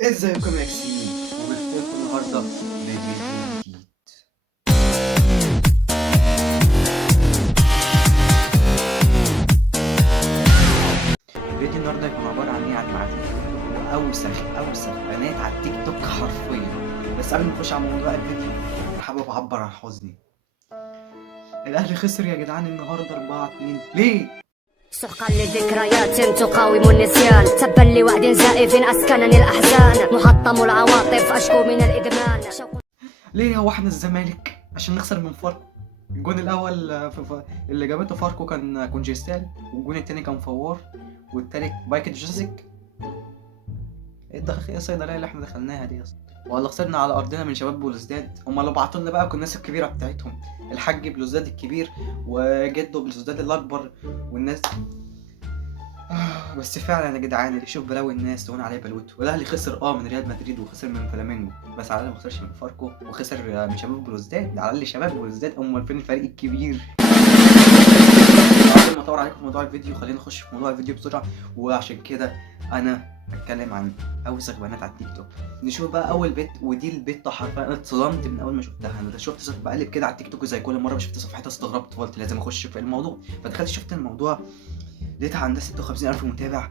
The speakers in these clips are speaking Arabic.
ازيكم يا كسيم، وجبت لكم النهارده بفيديو جديد. الفيديو النهارده هيكون عباره عن ايه؟ عن اوسخ بنات على التيك توك حرفيا. بس قبل ما نخش على موضوع الفيديو انا حابب اعبر عن حزني. الاهلي خسر يا جدعان النهارده 4-2. ليه؟ سحقا لذكريات تقاوم النسيان، تبا لوعد زائف اسكنني الاحزان، محطم العواطف اشكو من الادمان. ليه هو احنا الزمالك عشان نخسر من فاركو؟ الجون الاول اللي جابته فاركو كان كونجيستال، والجون التاني كان فوار، والتالت بايكت جوزيك. ايه الصيدليه اللي احنا دخلناها دي اصلا؟ ولا خسرنا على ارضنا من شباب بلوزداد. هما لو بعتوا لنا بقى كنا الناس الكبيره بتاعتهم، الحاج بلوزداد الكبير وجده بلوزداد الاكبر والناس. بس فعلا يا جدعان اللي يشوف بلاوي الناس تهون عليه بلوته. والاهلي خسر من ريال مدريد وخسر من فلامينجو، بس على الاقل ما خسرش من فاركو وخسر من شباب بلوزداد. على الاقل شباب بلوزداد امال فين الفريق الكبير؟ قبل ما اطول عليكم في موضوع الفيديو خلينا نخش في موضوع الفيديو بسرعه. وعشان كده انا هتكلم عن اوسخ بنات على التيك توك. نشوف بقى اول بيت، ودي البت حرفيا انا اتصدمت من اول ما شفتها. انا شفت بقلب كده على التيك توك زي كل مره شفت صفحتها استغربت وقلت لازم اخش في الموضوع. فدخلت شفت الموضوع لقيتها عندها 56,000 متابع.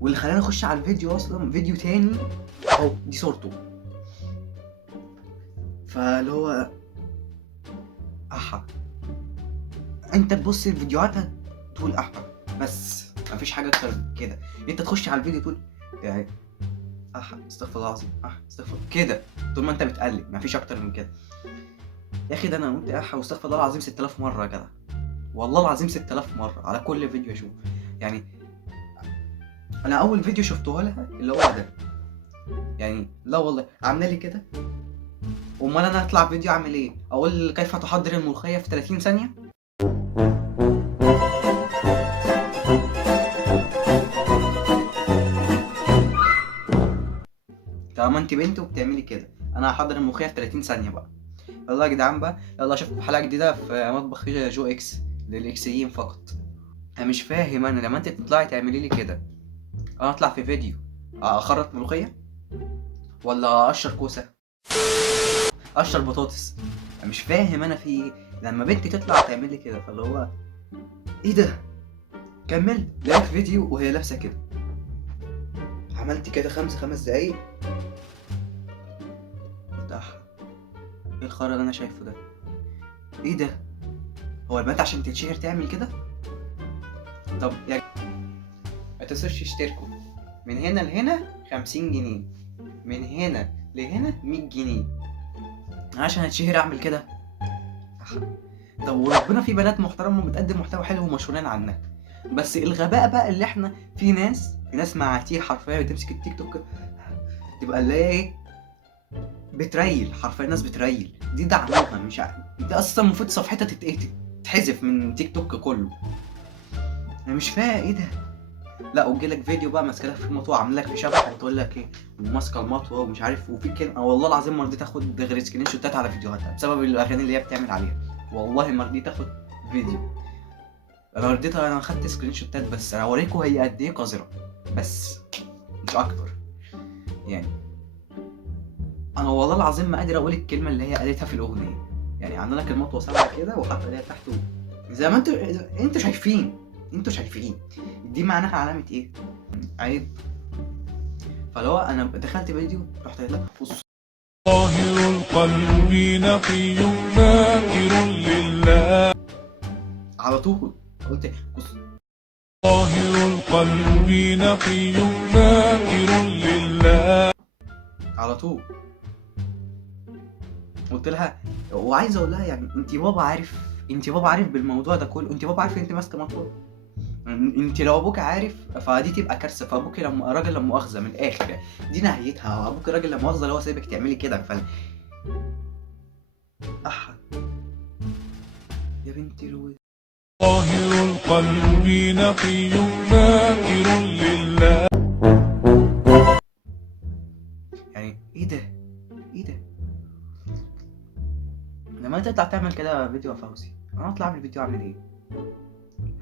واللي خلاني اخش على الفيديو اصلا فيديو تاني اهو دي صورته. فاللي هو احا انت تبص لفيديوهاتها تقول احا، بس مفيش حاجه اكتر من كده. انت تخش على الفيديو تقول يعني استغفر الله العظيم، استغفر كده. طول ما انت بتقلب مفيش اكتر من كده. يا اخي ده انا قلت واستغفر الله العظيم 6000 مره يا جدع. والله العظيم 6000 مره على كل فيديو اشوف. يعني انا اول فيديو شفته لها اللي هو ده، يعني لا والله عامله لي كده. امال انا هطلع فيديو اعمل ايه؟ اقول كيف تحضر الملوخيه في 30 ثانيه؟ طالما انت بنت وبتعملي كده انا هحضر الملوخيه في 30 ثانيه بقى. يلا يا جدعان بقى، يلا اشوفكم في حلقه جديده في مطبخ جو اكس للاكسيين فقط. انا مش فاهم، انا لما انت تطلعي تعملي لي كده انا اطلع في فيديو اخرط ملوخيه ولا اقشر كوسه اقشر بطاطس؟ أنا مش فاهم انا في ايه لما بنتي تطلع تعمل لي كده. فاللي هو ايه ده؟ كمل لقيت فيديو وهي لابسه كده، عملت كده 5 دقايق. ده ايه الخرا اللي انا شايفه ده؟ ايه ده؟ هو البنات عشان تتشهر تعمل كده؟ طب يا ما تنسوش تشتركوا. من هنا لهنا 50 جنيه، من هنا لهنا 100 جنيه عشان اتشهر اعمل كده. طب وربنا في بنات محترمه وبتقدم محتوى حلو ومشهورين عنها. بس الغباء بقى اللي احنا في ناس معاتيه حرفيا بتمسك التيك توك تبقى اللي هي ايه، بتريل حرفيا. ناس بتريل دي دعموها مش دي اصلا المفروض صفحتها تتحذف من تيك توك كله. انا مش فاهم ايه ده. لا وجيلك فيديو بقى ماسكه لك في مطوه عامله لك في شبح وتقول لك ايه وماسكه المطوه ومش عارف. وفي كلمه والله العظيم ما رضيت اخد غير سكرين شوتات على فيديوهاتها بسبب الاغاني اللي هي بتعمل عليها. والله ما رضيت اخد فيديو. انا خدت سكرين شوتات بس انا اوريكم هي قد ايه قذره، بس مش اكتر. يعني انا والله العظيم ما قادر اقول الكلمه اللي هي قالتها في الاغنيه. يعني عندنا كلمات وسامه كده وحاطه ليها تحت زي ما انتوا شايفين دي معناها علامه ايه؟ عيب. فلو انا دخلت فيديو رحت قايل لك طاهر القلب نقي ذاكر لله، على طول قلت طاهر القلب نقي ذاكر لله، على طول قلت لها. وعايز اقول لها يعني انت بابا عارف بالموضوع ده كله. انت بابا عارف انت ماسكه مطوه. انت لو ابوك عارف فدي تبقى كارثه. فابوك لما راجل لا مؤاخذه من الاخر يعني دي نهايتها. ابوك راجل لا مؤاخذه اللي هو سايبك تعملي كده. اح يا بنت الولد. طاهر القلب نقي ذاكر لله. يعني ايه ده؟ ايه ده؟ لما انت تطلع تعمل كده فيديو يا فوزي انا اطلع اعمل فيديو اعمل ايه؟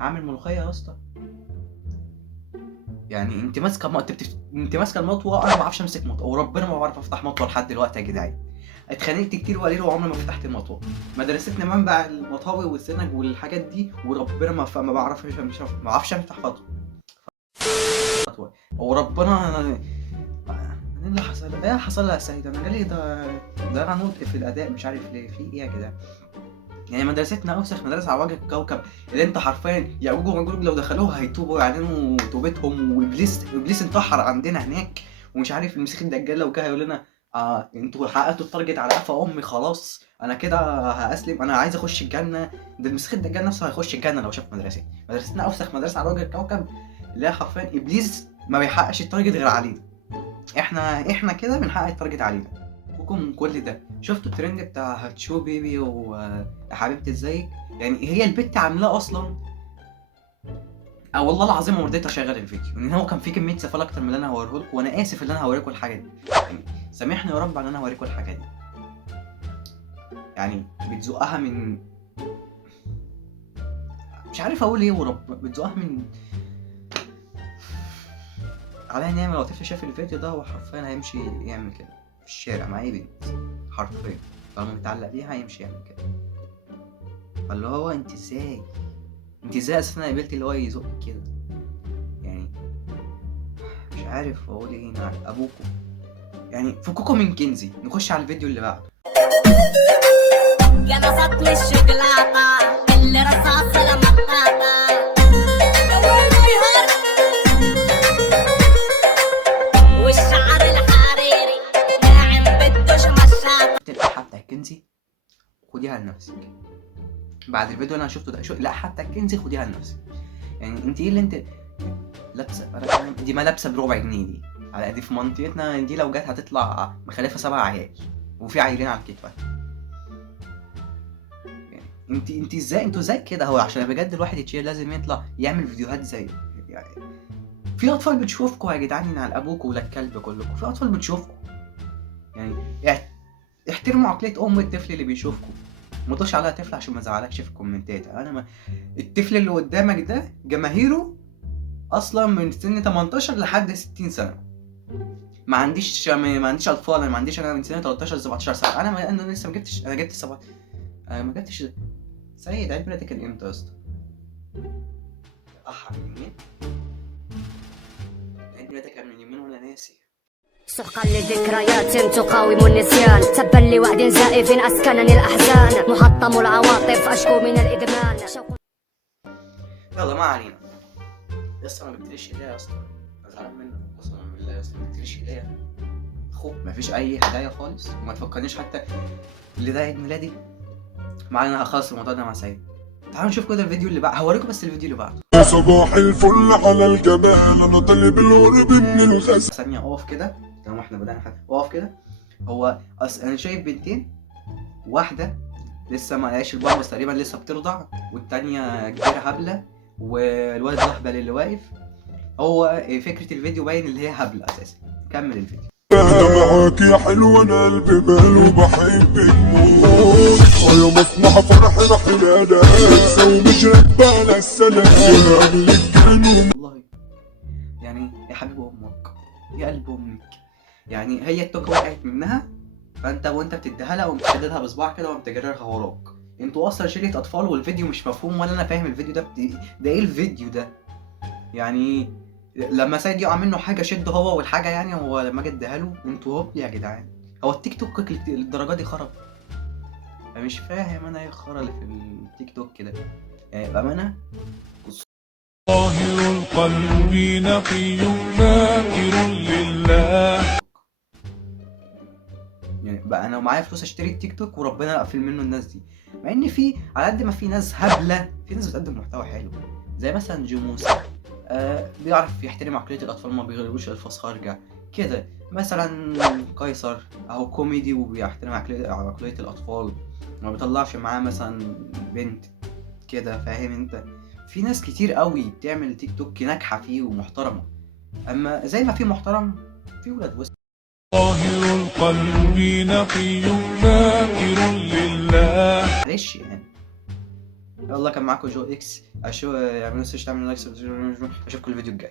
اعمل ملوخيه يا اسطى؟ يعني انت ماسكه انت ماسكه المطوه، انا ما بعرفش امسك مطوه، وربنا ما بعرف افتح مطوه لحد دلوقتي يا جدعان. اتخانقت كتير وقليل وعمري ما فتحت المطوه. مدرستنا منبع المطاوي والسنج والحاجات دي، وربنا ما بعرفش ما بعرفش افتح مطوه. وربنا ايه اللي حصل؟ ايه حصل لها يا سيد؟ انا جالي ده انا نطق في الاداء مش عارف ليه، في ايه يا جدعان؟ يعني مدرستنا اوسخ مدرسه على وجه الكوكب، اللي انت حرفيا يعوج وماجوج لو دخلوها هيتوبوا ويعلنوا توبتهم، وابليس انتحر عندنا هناك، ومش عارف المسيح الدجال لو كده هيقول لنا انتوا حققتوا التارجت على قفا امي، خلاص انا كده هاسلم، انا عايز اخش الجنه. ده المسيح الدجال نفسه هيخش الجنه لو شاف مدرستنا اوسخ مدرسه على وجه الكوكب، اللي هي حرفيا ابليس ما بيحققش التارجت غير علينا. احنا كده بنحقق التارجت علينا. فوقكم كل ده، شفتوا الترند بتاع هاتشو بيبي وحبيبتي ازيك؟ يعني هي البت عاملاه اصلا. والله العظيم ما رضيت اشغل الفيديو، ان هو كان فيه كميه سفاله اكتر من اللي انا هوريه لكم، وانا اسف ان انا هوريكم الحاجه دي، يعني سامحني يا رب ان انا هوريكم الحاجه دي. يعني بتزقها من مش عارف اقول ايه، ورب بتزقها من عليها نعمة. لو طفل شاف الفيديو ده هو حرفيا هيمشي يعمل كده في الشارع مع اي بنت، حرفيا طالما متعلق بيها هيمشي يعمل كده. فاللي هو انت ازاي اساسا قبلتي اللي هو يزقك كده؟ يعني مش عارف اقول ايه. ابوكم يعني فككم من كنزي، نخش على الفيديو اللي بعده. يا نصتني الشوكولاتة اللي رصاصة لما تقاطع والشعر الحريري ناعم بدوش مشاط. اللقحة بتاع كنزي خديها لنفسك. بعد الفيديو اللي انا شفته ده، اللقحة بتاع كنزي خديها لنفسك. يعني انت ايه اللي انت لابسه؟ دي ما لابسه بربع جنيه دي، على دي في منطقتنا دي لو جت هتطلع مخلفه 7 عيال وفي عيلين على الكتف. يعني انت ازاي؟ انتوا ازاي كده؟ هو عشان بجد الواحد يتشير لازم يطلع يعمل فيديوهات زي يعني في اطفال بتشوفكم يا جدعان، على ابوكم ولا الكلب كلكم، في اطفال بتشوفكم. يعني احترموا عقليه ام الطفل اللي بيشوفكم، ما تقولش عليها طفل عشان ما ازعلكش في الكومنتات. الطفل اللي قدامك ده جماهيره اصلا من سن 18 لحد 60 سنه. ما عنديش اطفال، انا ما عنديش، انا من سن 13 ل 17 سنه. انا لسه ما جبتش، انا جبت 7 ما جبتش. سيد عيد ميلادك كان امتى يا اسطى؟ من يومين؟ عيد ميلادك كان من يومين وانا ناسي. سحقا لذكريات تقاوم النسيان، تبا لوعد زائف أسكنني الأحزان، محطم العواطف أشكو من الإدمان. يلا ما علينا. يا اسطى ما جبتليش هدايا يا اسطى، زعلان منك قسما بالله يا اسطى، ما جبتليش هدايا. اخوك مفيش اي هدايا خالص، وما تفكرنيش حتى اللي ده عيد ميلادي. معانا هخلص الموضوع ده مع سيد. تعالوا نشوف كده الفيديو اللي بعده، هوريكم بس الفيديو اللي بعده. صباح الفل على الجمال، انا طالب الورد من الغسل. ثانية اقف كده، طالما احنا بدأنا حاجة اقف كده. هو انا شايف بنتين، واحدة لسه ما لقاش البابا بس تقريبا لسه بترضع، والتانية كبيرة هبلة، والولد الاهبل اللي واقف. هو فكرة الفيديو باين اللي هي هبلة اساسا. كمل الفيديو. انا معاك يا حلوة، انا قلبي ماله بحبك موت، يا مصنع فرحنا حلالة ومش راكبة على السلام قبلك كانوا. والله يعني يا حبيب امك، يا قلب امك، يعني هي التوكة وقعت منها، فانت وانت بتديها لها وقمت شددها بصباعك كده وقمت جررها وراك. انتوا اصلا شلة اطفال والفيديو مش مفهوم، ولا انا فاهم الفيديو ده ايه الفيديو ده؟ يعني لما سيد يقع منه حاجه شده هو والحاجه، يعني هو لما اجي اديها له انتوا هوب يا جدعان. هو التيك توك للدرجه دي خرب؟ انا مش فاهم انا ايه الخرا اللي في التيك توك كده يعني بامانه. طاهر القلب نقي ذاكر لله. يعني بقى انا معايا فلوس اشتري التيك توك وربنا اقفل منه الناس دي، مع ان في على قد ما في ناس هبله، في ناس بتقدم محتوى حلو زي مثلا جموس، بيعرف يحترم عقليه الاطفال، ما بيغلبوش الفاظ خارجه كده. مثلا قيصر اهو كوميدي وبيحترم عقليه الاطفال، ما بيطلعش معاه مثلا بنت كده، فاهم انت؟ في ناس كتير قوي بتعمل تيك توك ناجحه فيه ومحترمه، اما زي ما في محترم في ولاد وسط. طاهر القلب نقي ذاكر لله. معلش يعني. يلا كان معاكم جو اكس، اعملوا سيرش، تعملوا لايك، اشوفكم الفيديو الجاي.